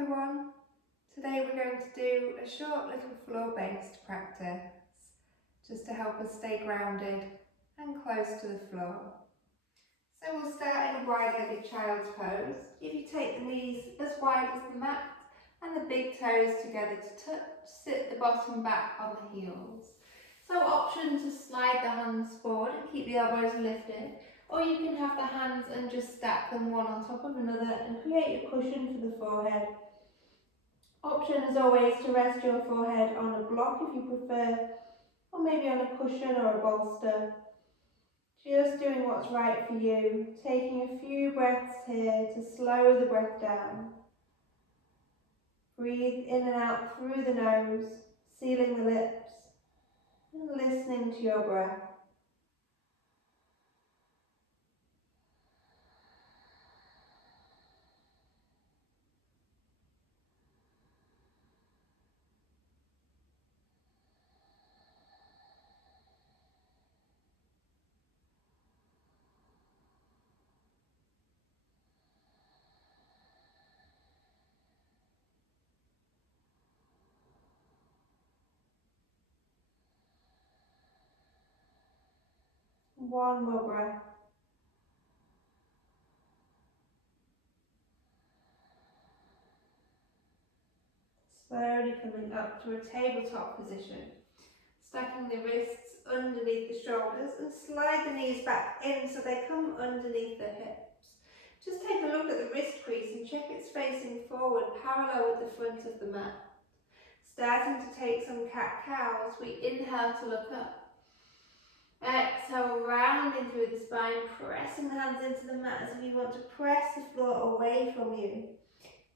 everyone. Today we're going to do a short little floor-based practice just to help us stay grounded and close to the floor. So we'll start in a wide-legged child's pose. If you take the knees as wide as the mat and the big toes together to touch, sit the bottom back on the heels. So option to slide the hands forward and keep the elbows lifted, or you can have the hands and just stack them one on top of another and create a cushion for the forehead. Option as always to rest your forehead on a block if you prefer, or maybe on a cushion or a bolster. Just doing what's right for you, taking a few breaths here to slow the breath down. Breathe in and out through the nose, sealing the lips, and listening to your breath. One more breath. Slowly coming up to a tabletop position. Stacking the wrists underneath the shoulders and slide the knees back in so they come underneath the hips. Just take a look at the wrist crease and check it's facing forward, parallel with the front of the mat. Starting to take some cat-cows, we inhale to look up. Exhale, rounding through the spine, pressing the hands into the mat as if you want to press the floor away from you.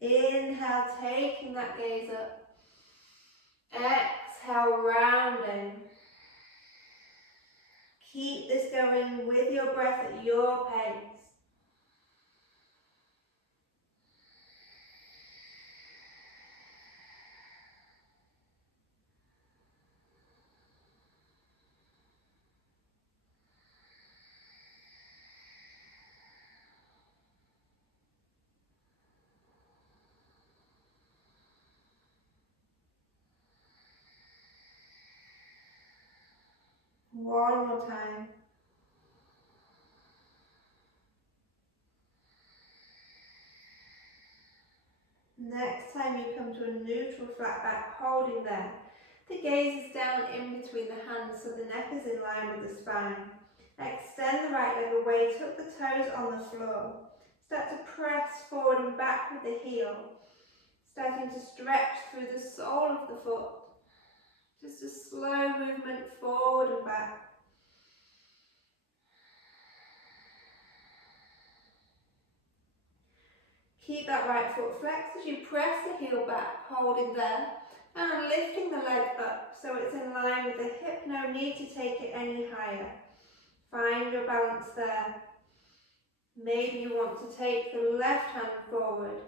Inhale, taking that gaze up. Exhale, rounding. Keep this going with your breath at your pace. One more time. Next time you come to a neutral flat back, holding there. The gaze is down in between the hands so the neck is in line with the spine. Extend the right leg away, tuck the toes on the floor. Start to press forward and back with the heel. Starting to stretch through the sole of the foot. Just a slow movement forward and back. Keep that right foot flexed as you press the heel back, holding there, and lifting the leg up so it's in line with the hip. No need to take it any higher. Find your balance there. Maybe you want to take the left hand forward.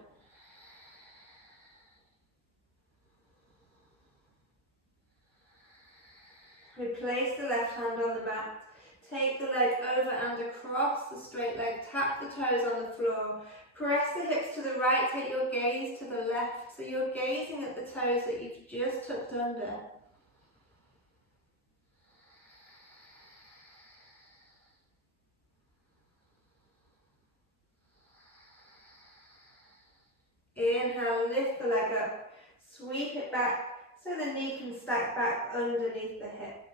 Replace the left hand on the mat. Take the leg over and across the straight leg. Tap the toes on the floor. Press the hips to the right. Take your gaze to the left. So you're gazing at the toes that you've just tucked under. Inhale, lift the leg up. Sweep it back so the knee can stack back underneath the hip.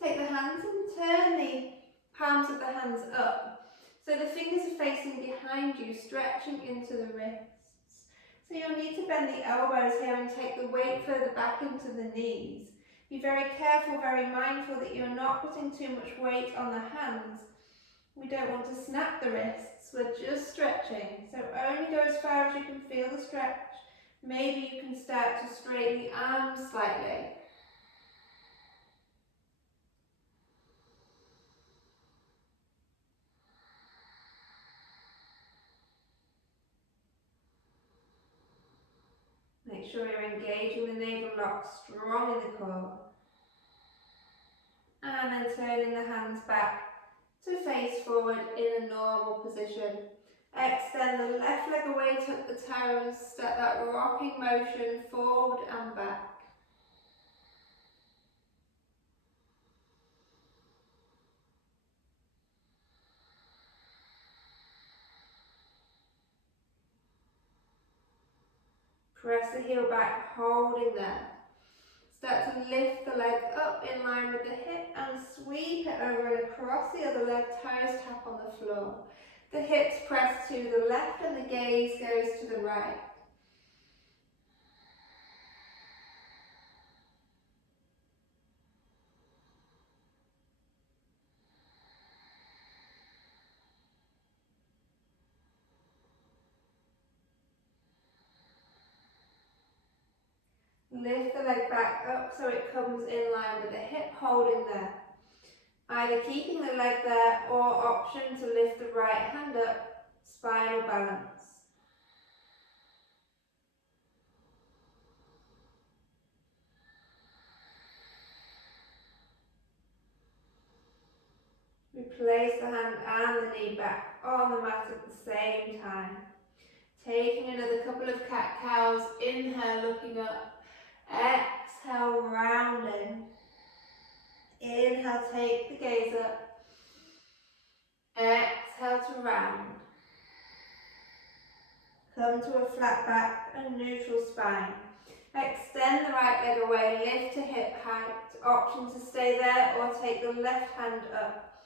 Take the hands and turn the palms of the hands up. So the fingers are facing behind you, stretching into the wrists. So you'll need to bend the elbows here and take the weight further back into the knees. Be very careful, very mindful that you're not putting too much weight on the hands. We don't want to snap the wrists, we're just stretching. So only go as far as you can feel the stretch. Maybe you can start to straighten the arms slightly. Make sure you're engaging the navel lock, strong in the core. And then turning the hands back to face forward in a normal position. Extend the left leg away, tuck the toes, start that rocking motion forward and back. Press the heel back, holding there. Start to lift the leg up in line with the hip and sweep it over and across the other leg, toes tap on the floor. The hips press to the left and the gaze goes to the right. Lift the leg back up so it comes in line with the hip, holding there. Either keeping the leg there or option to lift the right hand up, spinal balance. We place the hand and the knee back on the mat at the same time. Taking another couple of cat-cows, inhale looking up, exhale rounding. Inhale, take the gaze up, exhale to round. Come to a flat back and neutral spine. Extend the right leg away, lift to hip height. Option to stay there or take the left hand up.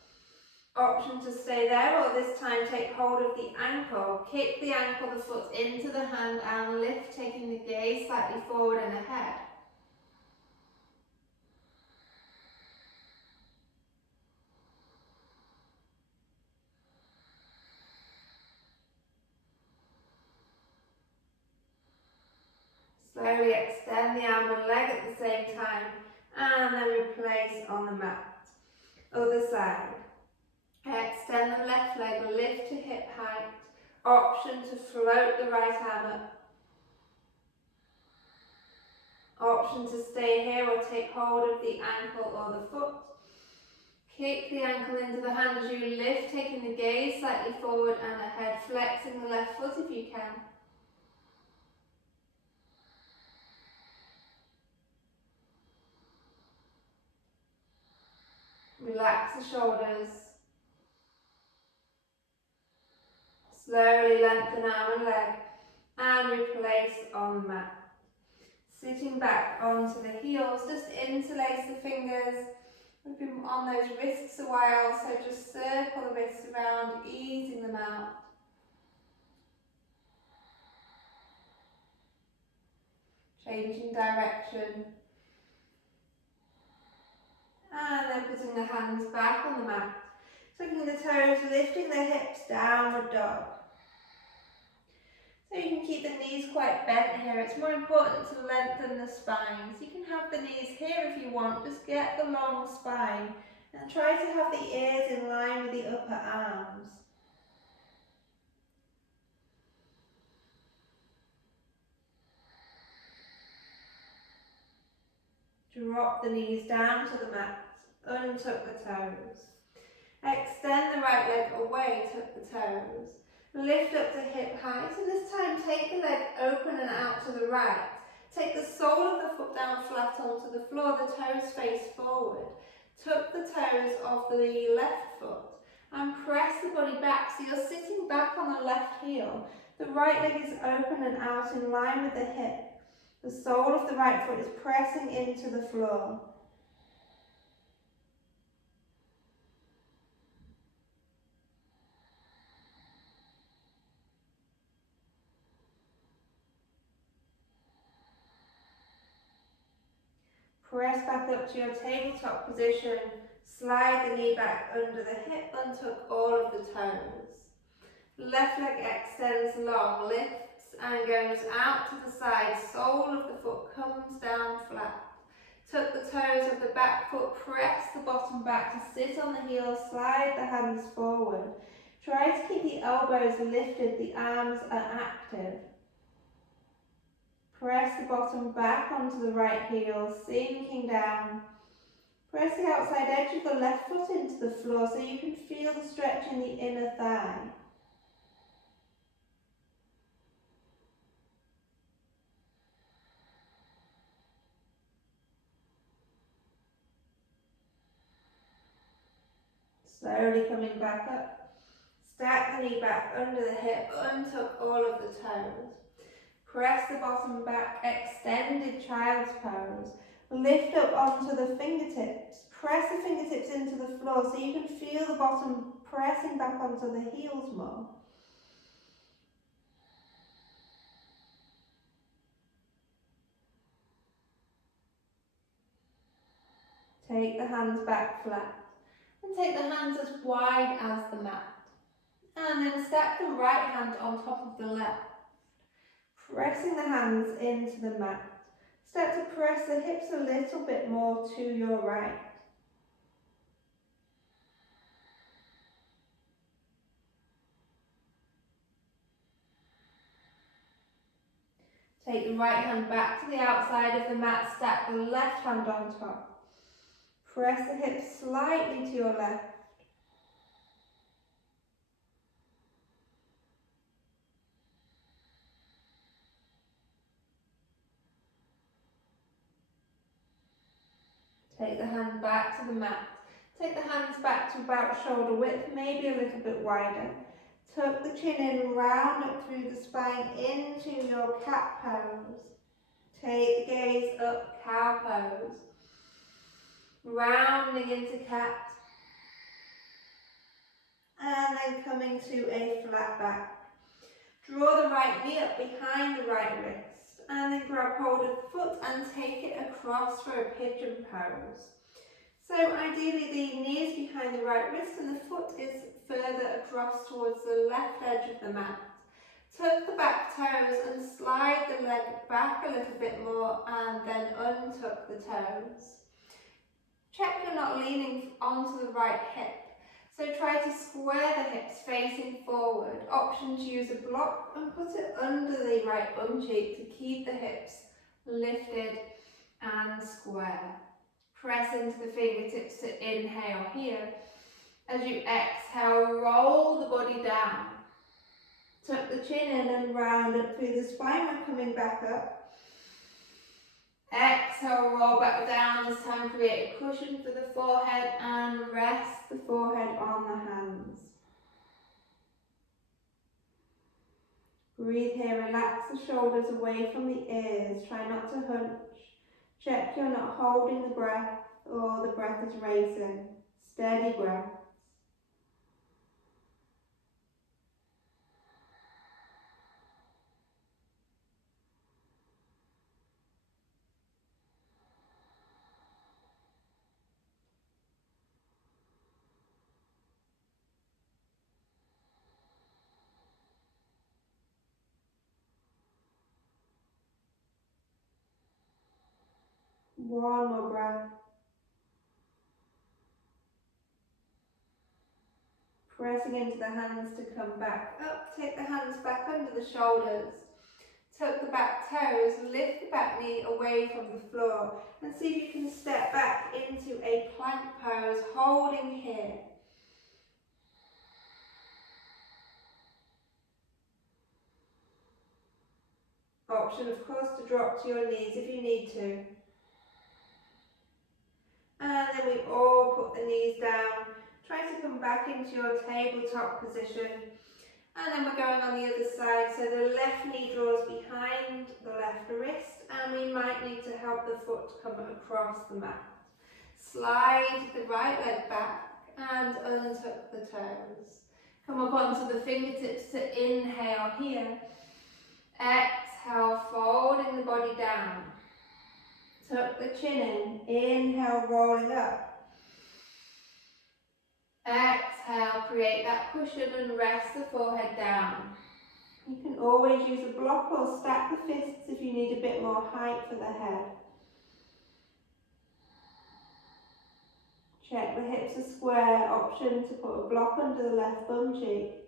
Option to stay there or this time take hold of the ankle. Kick the ankle, the foot into the hand and lift, taking the gaze slightly forward and ahead. Slowly extend the arm and leg at the same time and then replace on the mat. Other side. Extend the left leg, lift to hip height. Option to float the right arm up. Option to stay here or take hold of the ankle or the foot. Kick the ankle into the hand as you lift, taking the gaze slightly forward and ahead, flexing the left foot if you can. Relax the shoulders. Slowly lengthen arm and leg and replace on the mat. Sitting back onto the heels, just interlace the fingers. We've been on those wrists a while, so just circle the wrists around, easing them out. Changing direction. And then putting the hands back on the mat. Tucking the toes, lifting the hips, downward dog. So you can keep the knees quite bent here. It's more important to lengthen the spine. So you can have the knees here if you want. Just get the long spine and try to have the ears in line with the upper arms. Drop the knees down to the mat. Untuck the toes. Extend the right leg away, tuck the toes. Lift up to hip height, and this time take the leg open and out to the right. Take the sole of the foot down flat onto the floor, the toes face forward. Tuck the toes of the left foot and press the body back so you're sitting back on the left heel. The right leg is open and out in line with the hip. The sole of the right foot is pressing into the floor. Press back up to your tabletop position, slide the knee back under the hip, untuck all of the toes. Left leg extends long, lifts and goes out to the side, sole of the foot comes down flat. Tuck the toes of the back foot, press the bottom back to sit on the heels, slide the hands forward. Try to keep the elbows lifted, the arms are active. Press the bottom back onto the right heel, sinking down. Press the outside edge of the left foot into the floor so you can feel the stretch in the inner thigh. Slowly coming back up. Stack the knee back under the hip, untuck all of the toes. Press the bottom back, extended child's pose. Lift up onto the fingertips. Press the fingertips into the floor so you can feel the bottom pressing back onto the heels more. Take the hands back flat and take the hands as wide as the mat. And then stack the right hand on top of the left. Pressing the hands into the mat. Start to press the hips a little bit more to your right. Take the right hand back to the outside of the mat, stack the left hand on top. Press the hips slightly to your left. Take the hand back to the mat. Take the hands back to about shoulder width, maybe a little bit wider. Tuck the chin in, round up through the spine into your cat pose. Take the gaze up, cow pose. Rounding into cat. And then coming to a flat back. Draw the right knee up behind the right wrist. And then grab hold of the foot and take it across for a pigeon pose. So ideally the knee is behind the right wrist and the foot is further across towards the left edge of the mat. Tuck the back toes and slide the leg back a little bit more and then untuck the toes. Check you're not leaning onto the right hip. So try to square the hips facing forward. Option to use a block and put it under the right bum cheek to keep the hips lifted and square. Press into the fingertips to inhale here. As you exhale, roll the body down. Tuck the chin in and round up through the spine. We're coming back up. Exhale, roll back down. This time create a cushion for the forehead and rest the forehead on the hands. Breathe here, relax the shoulders away from the ears. Try not to hunch. Check you're not holding the breath or the breath is racing. Steady breath. One more breath. Pressing into the hands to come back up. Take the hands back under the shoulders. Tuck the back toes, lift the back knee away from the floor and see if you can step back into a plank pose, holding here. Option, of course, to drop to your knees if you need to. And then we all put the knees down. Try to come back into your tabletop position. And then we're going on the other side. So the left knee draws behind the left wrist and we might need to help the foot come across the mat. Slide the right leg back and untuck the toes. Come up onto the fingertips to inhale here. Exhale, folding the body down. Tuck the chin in. Inhale, rolling up. Exhale, create that cushion and rest the forehead down. You can always use a block or stack the fists if you need a bit more height for the head. Check the hips are square. Option to put a block under the left bum cheek.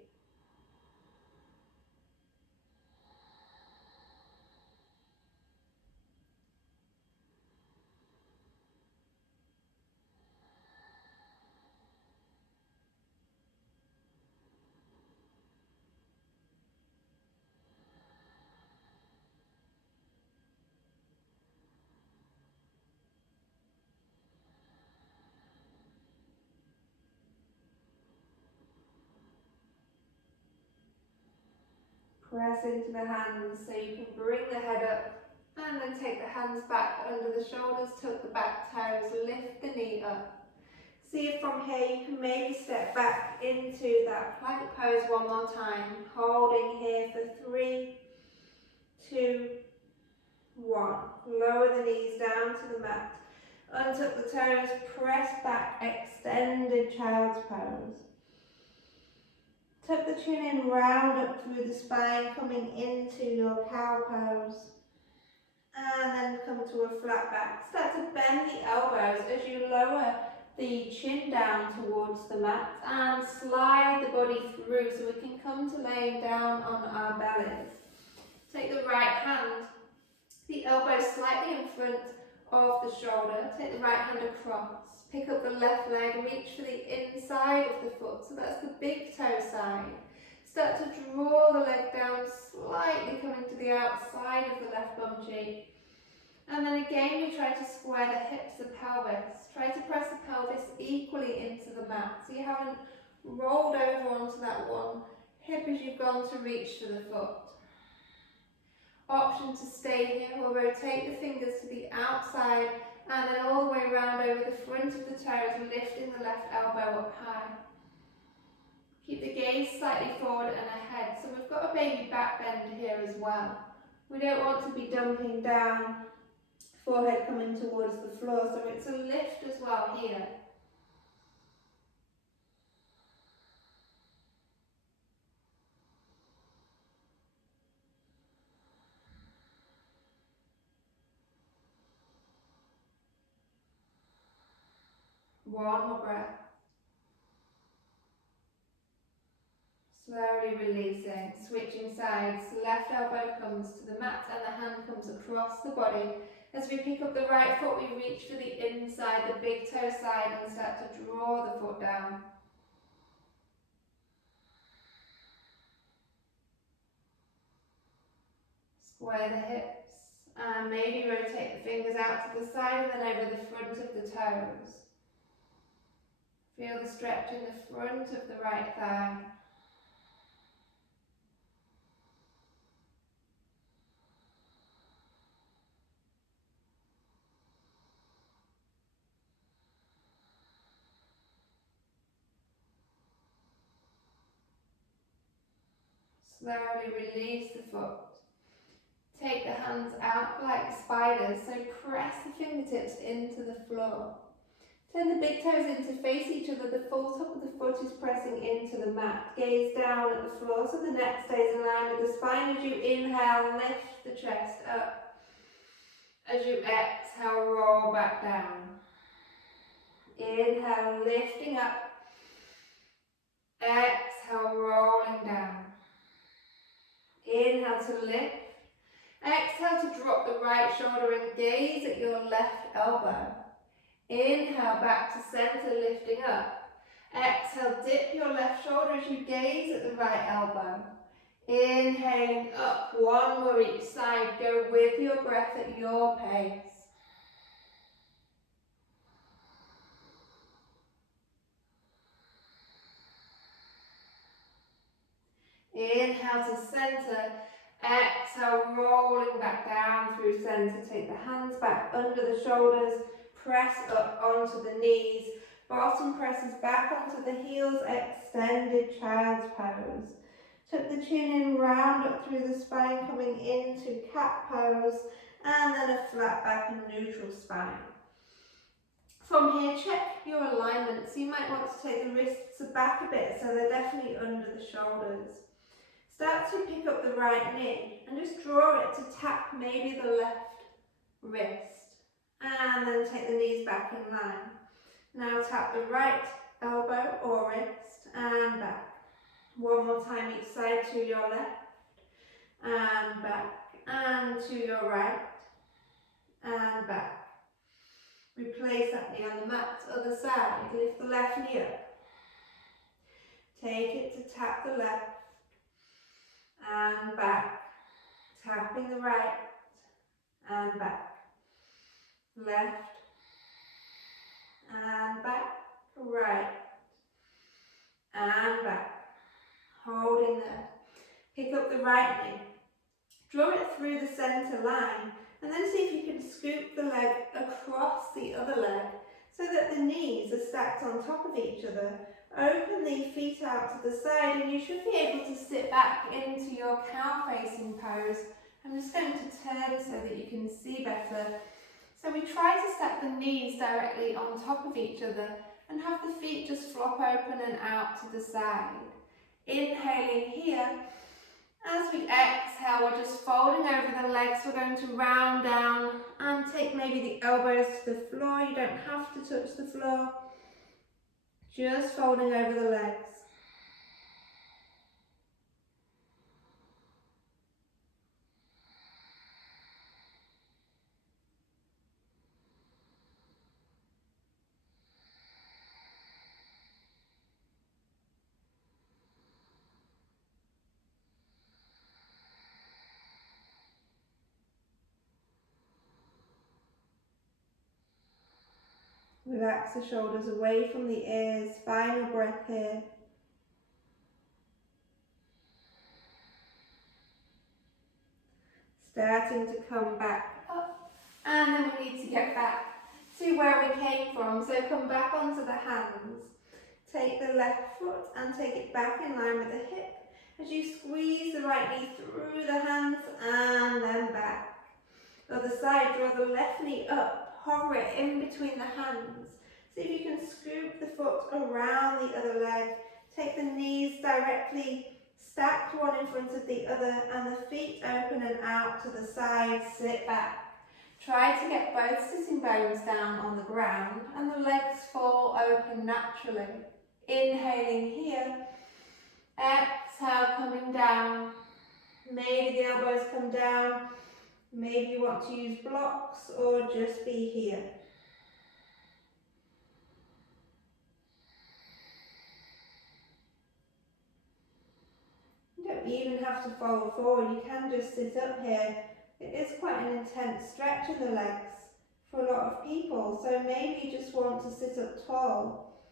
Press into the hands so you can bring the head up and then take the hands back under the shoulders, tuck the back toes, lift the knee up. See if from here you can maybe step back into that plank pose one more time, holding here for 3, 2, 1. Lower the knees down to the mat. Untuck the toes, press back, extended child's pose. Tuck the chin in, round up through the spine, coming into your cow pose. And then come to a flat back. Start to bend the elbows as you lower the chin down towards the mat and slide the body through so we can come to laying down on our bellies. Take the right hand, the elbow slightly in front of the shoulder. Take the right hand across. Pick up the left leg, reach for the inside of the foot, so that's the big toe side. Start to draw the leg down, slightly coming to the outside of the left bum cheek. And then again we try to square the hips, the pelvis. Try to press the pelvis equally into the mat, so you haven't rolled over onto that one hip as you've gone to reach for the foot. Option to stay here, we'll rotate the fingers to the outside and then all the way around over the front of the toes, lifting the left elbow up high. Keep the gaze slightly forward and ahead, so we've got a baby back bend here as well. We don't want to be dumping down, forehead coming towards the floor, so it's a lift as well here. One more breath. Slowly releasing, switching sides. Left elbow comes to the mat and the hand comes across the body. As we pick up the right foot, we reach for the inside, the big toe side, and start to draw the foot down. Square the hips and maybe rotate the fingers out to the side and then over the front of the toes. Feel the stretch in the front of the right thigh. Slowly release the foot. Take the hands out like spiders, so press the fingertips into the floor. Turn the big toes in to face each other, the full top of the foot is pressing into the mat. Gaze down at the floor so the neck stays in line with the spine. As you inhale, lift the chest up. As you exhale, roll back down. Inhale, lifting up. Exhale, rolling down. Inhale to lift. Exhale to drop the right shoulder and gaze at your left elbow. Inhale back to center, lifting up. Exhale, dip your left shoulder as you gaze at the right elbow. Inhaling up, one more each side. Go with your breath at your pace. Inhale to center. Exhale, rolling back down through center. Take the hands back under the shoulders. Press up onto the knees. Bottom presses back onto the heels. Extended child's pose. Tuck the chin in, round up through the spine, coming into cat pose. And then a flat back and neutral spine. From here, check your alignment. So you might want to take the wrists back a bit so they're definitely under the shoulders. Start to pick up the right knee and just draw it to tap maybe the left wrist. And then take the knees back in line. Now tap the right elbow or wrist and back. One more time each side to your left and back and to your right and back. Replace that knee on the mat, other side. Lift the left knee up. Take it to tap the left and back, tapping the right and back, left and back, right and back, holding there. Pick up the right knee, draw it through the centre line, and then see if you can scoop the leg across the other leg so that the knees are stacked on top of each other. Open the feet out to the side and you should be able to sit back into your cow facing pose. I'm just going to turn so that you can see better. So we try to stack the knees directly on top of each other and have the feet just flop open and out to the side. Inhaling here. As we exhale, we're just folding over the legs. We're going to round down and take maybe the elbows to the floor. You don't have to touch the floor. Just folding over the legs. Relax the shoulders away from the ears. Final breath here. Starting to come back up. And then we need to get back to where we came from. So come back onto the hands. Take the left foot and take it back in line with the hip. As you squeeze the right knee through the hands and then back. Other side, draw the left knee up, hover it in between the hands. See if you can scoop the foot around the other leg. Take the knees directly stacked one in front of the other and the feet open and out to the side. Sit back. Try to get both sitting bones down on the ground and the legs fall open naturally. Inhaling here. Exhale, coming down. Maybe the elbows come down. Maybe you want to use blocks or just be here. You don't even have to fold forward, you can just sit up here. It is quite an intense stretch in the legs for a lot of people, so maybe you just want to sit up tall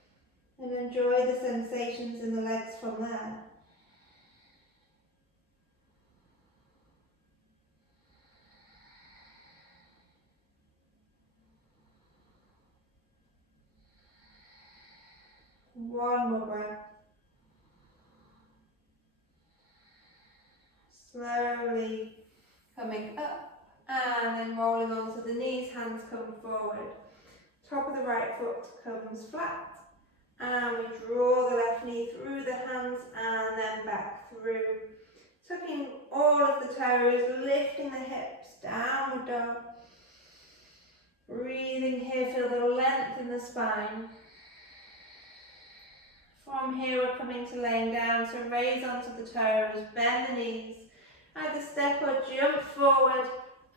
and enjoy the sensations in the legs from there. One more breath. Slowly coming up and then rolling onto the knees, hands come forward. Top of the right foot comes flat and we draw the left knee through the hands and then back through. Tucking all of the toes, lifting the hips, downward dog. Breathing here, feel the length in the spine. From here we're coming to laying down, so raise onto the toes, bend the knees, either step or jump forward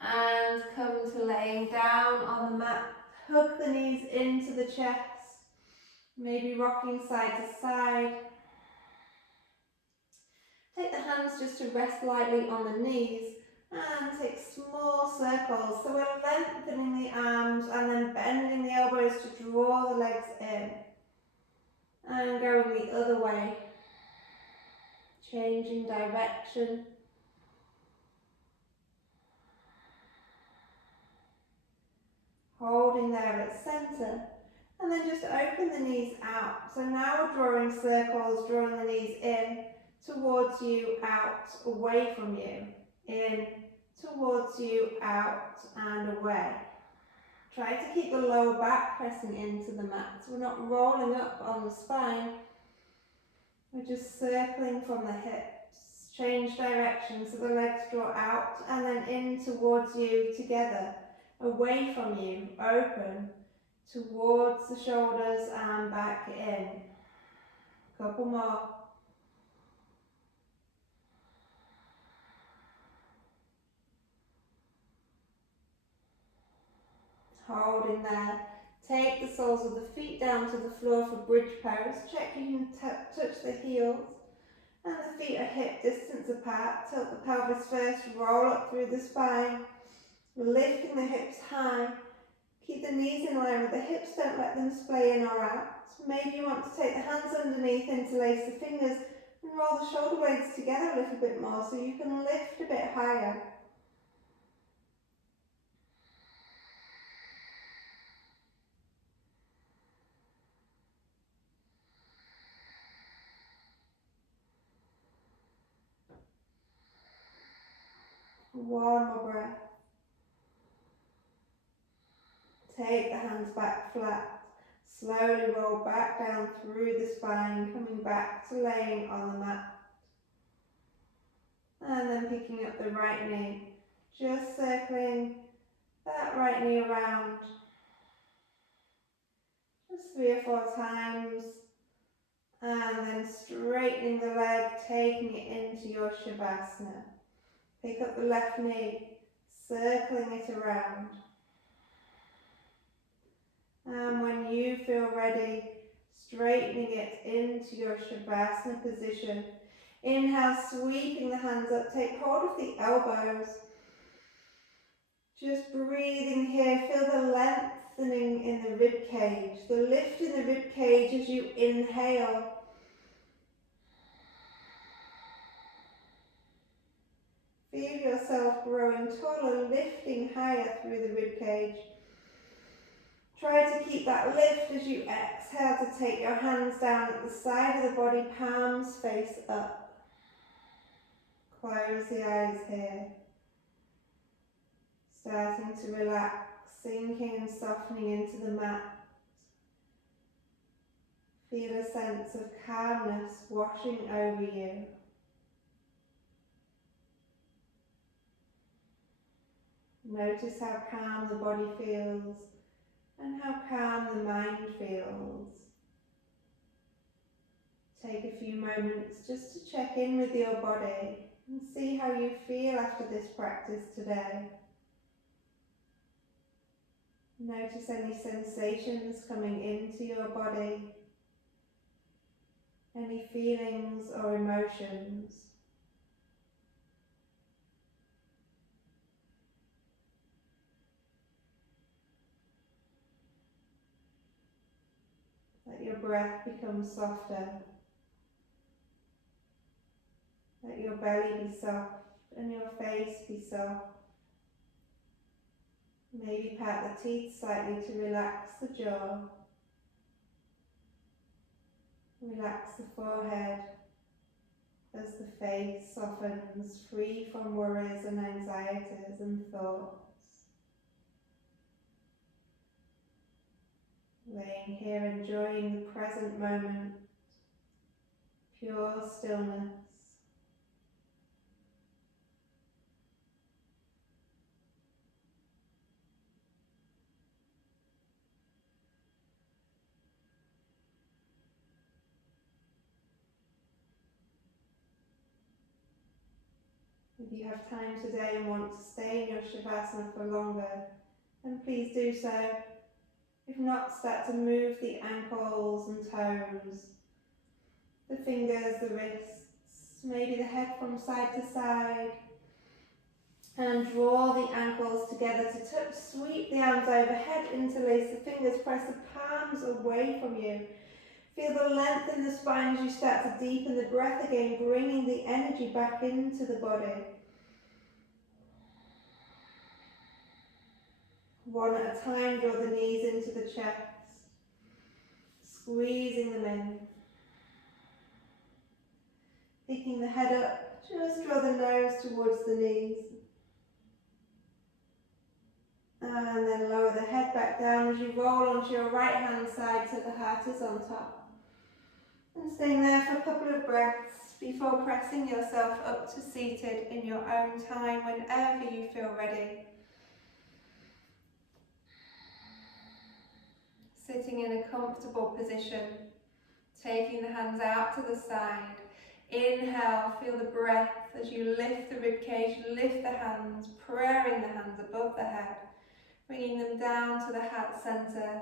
and come to laying down on the mat. Hug the knees into the chest, maybe rocking side to side. Take the hands just to rest lightly on the knees and take small circles. So we're lengthening the arms and then bending the elbows to draw the legs in. And going the other way, changing direction. Holding there at centre, and then just open the knees out. So now we're drawing circles, drawing the knees in, towards you, out, away from you, in, towards you, out and away. Try to keep the lower back pressing into the mat. So we're not rolling up on the spine. We're just circling from the hips. Change direction so the legs draw out and then in towards you together. Away from you, open, towards the shoulders and back in. Couple more. Holding there. Take the soles of the feet down to the floor for bridge pose. Check you can touch the heels and the feet are hip distance apart. Tilt the pelvis first, roll up through the spine, lifting the hips high. Keep the knees in line with the hips, don't let them splay in or out. Maybe you want to take the hands underneath, interlace the fingers And roll the shoulder blades together a little bit more so you can lift a bit higher. One more breath. Take the hands back flat. Slowly roll back down through the spine, coming back to laying on the mat. And then picking up the right knee. Just circling that right knee around. Just 3 or 4 times. And then straightening the leg, taking it into your Shavasana. Pick up the left knee, circling it around. And when you feel ready, straightening it into your Shavasana position. Inhale, sweeping the hands up, take hold of the elbows. Just breathing here, feel the lengthening in the rib cage, the lift in the rib cage as you inhale. Feel yourself growing taller, lifting higher through the rib cage. Try to keep that lift as you exhale to take your hands down at the side of the body, palms face up. Close the eyes here. Starting to relax, sinking and softening into the mat. Feel a sense of calmness washing over you. Notice how calm the body feels and how calm the mind feels. Take a few moments just to check in with your body and see how you feel after this practice today. Notice any sensations coming into your body, any feelings or emotions. Let your breath become softer. Let your belly be soft and your face be soft. Maybe pat the teeth slightly to relax the jaw. Relax the forehead as the face softens, free from worries and anxieties and thoughts. Laying here, enjoying the present moment, pure stillness. If you have time today and want to stay in your Shavasana for longer, then please do so. If not, start to move the ankles and toes, the fingers, the wrists, maybe the head from side to side, and draw the ankles together to touch. Sweep the arms overhead, interlace the fingers, press the palms away from you. Feel the length in the spine as you start to deepen the breath again, bringing the energy back into the body. One at a time, draw the knees into the chest, squeezing them in. Picking the head up, just draw the nose towards the knees. And then lower the head back down as you roll onto your right hand side so the heart is on top. And staying there for a couple of breaths before pressing yourself up to seated in your own time whenever you feel ready. Sitting in a comfortable position, taking the hands out to the side. Inhale, feel the breath as you lift the ribcage, lift the hands, praying the hands above the head, bringing them down to the heart centre,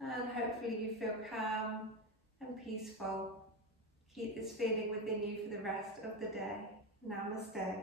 and hopefully you feel calm and peaceful. Keep this feeling within you for the rest of the day. Namaste.